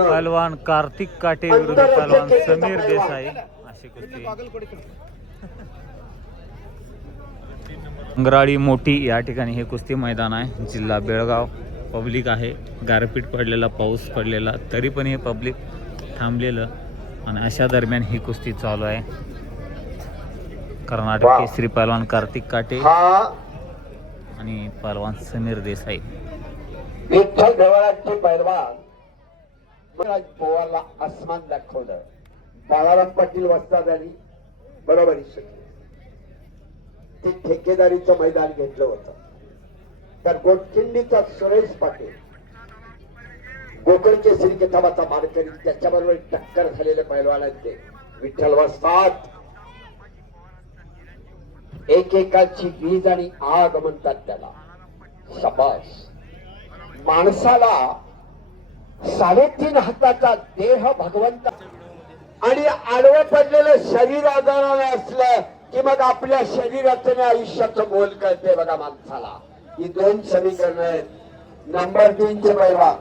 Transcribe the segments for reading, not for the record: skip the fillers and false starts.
पहलवान कार्तिक काटे विरुद्ध पहलवान समीर देसाई अशी कुस्ती अंगराळी मोठी या ठिकाणी हे कुस्ती मैदान आहे. जिल्हा बेळगाव. पब्लिक आहे. गारपीट पडलेला, पाऊस पडलेला, तरी पण हे पब्लिक थांबलेलं आणि अशा दरम्यान ही कुस्ती चालू आहे. कर्नाटक केसरी पहलवान कार्तिक काटे आणि पहलवान समीर देसाई. विठ्ठल ढवळाचे पहलवान पोवाला आसमान दाखवलं. बाळाराम पाटील वस्तादारी बरोबरी शिकले. ते ठेकेदारीचं मैदान घेतलं होतं. तर गोटखिंडीचा सुरेश पाटील गोकळचे श्री किताबाचा मानकरी त्याच्याबरोबर टक्कर झालेले पहलवानांचे विठ्ठल वस्ताद एकेकाची वीज आणि आग म्हणतात त्याला. शाबास. माणसाला 3.5 हाताचा देह भगवंत आणि आडवं पडलेलं शरीर आजाराने असलं की मग आपल्या शरीराचं आयुष्याचं मोल कळते बघा माणसाला. ही 2 समीकरण आहेत. नंबर 3 चे पैलवान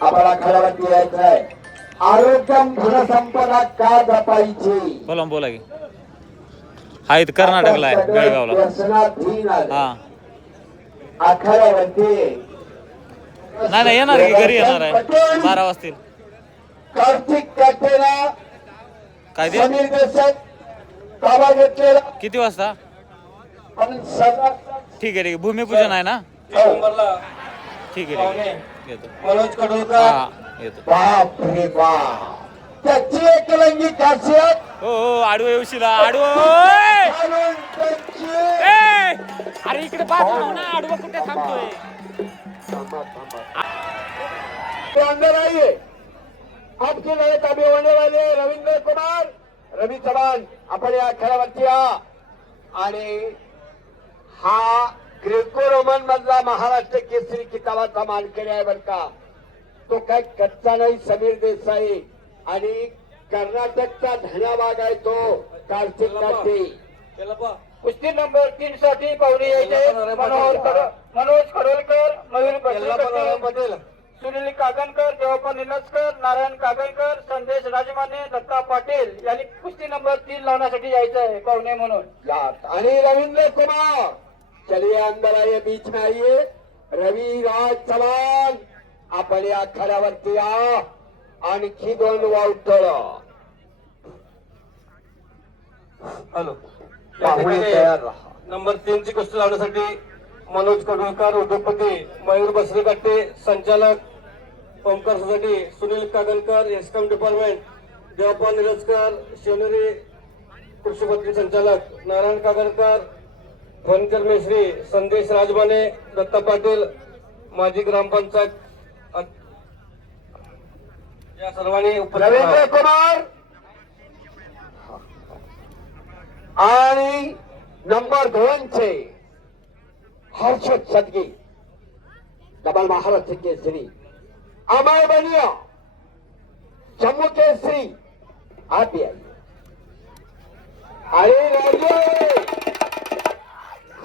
आपला खरावरती यायचं आहे. आरोग्यम धनसंपदा का जपायची. बोला की आहेत कर्नाटकला आहे बेळगावला. हा आखाड्यावरती नाही येणार की घरी येणार आहे 12 वाजतील. कार्तिक काटेला काय ते समीर देसाई ताबा घेतलेला किती वाजता. पण सगळा ठीक आहे भूमिपूजन आहे ना. ठीक आहे येतो. मनोज कडोलकर. हा येतो. बाप रे बाप. त्याची एक लंगी खासियत हो आडवं येऊशिला आडवं. म्हणून त्याची अरे इकडे बाजू ना आडवं कुठे थांबतोय. तो अंदर आइए. आपकी लढत अभी होने वाले रवींद्र कुमार रवी चव्हाण आपण या खेळावरती या. आणि हा ग्रेको रोमन मधला महाराष्ट्र केसरी किताबाचा मानकरी आहे बर का. तो काय कच्चा नाही. समीर देसाई आणि कर्नाटकचा धन्यवाद आहे तो कार्तिक काटे. कुस्ती नंबर 3 साठी पाहुणे यायचे. मनोज खडोलकर, मयूर पटेल, सुनील कागणकर, देवप्पा निलस्कर, नारायण कागणकर, संदेश राजमाने, दत्ता पाटील यांनी कुस्ती नंबर 3 लावण्यासाठी यायचं आहे पाहुणे म्हणून. आणि रवींद्र कुमार चलिए अंदर आइए, बीच में आइए. रवी राज चव्हाण आपण या खऱ्यावरती या. आणखी 2 वावटळ. हॅलो तयार राहा. नंबर 3 ची कुस्ती लावण्यासाठी मनोज कडोलकर, उद्योगपती मयूर बसरेकट्टे, संचालक ओमकार सोसायटी सुनील कागणकर, एसकॉम डिपार्टमेंट देवप्पा निलस्कर, शिवनेरी कृषीपत्री संचालक नारायण कागणकर, फर्निचर मेस्त्री संदेश राजमाने, दत्ता पाटील, माजी ग्रामपंचायत या सर्वांनी रवींद्र कुमार आणि नंबर 2 चे हर्षद सदगी डबल महाराष्ट्र केसरी अमय बनिया जम्मू केसरी आप भी आइए. अरे राजे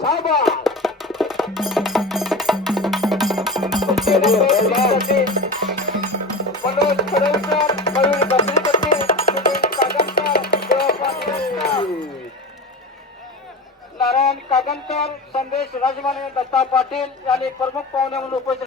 शाबाश. मनोज खडोलकर, मयूर बसरीपट्टी, सुनील कागणकर, नारायण कागणकर, संदेश राजमाने, दत्ता पाटील यांनी प्रमुख पाहुणे म्हणून उपस्थित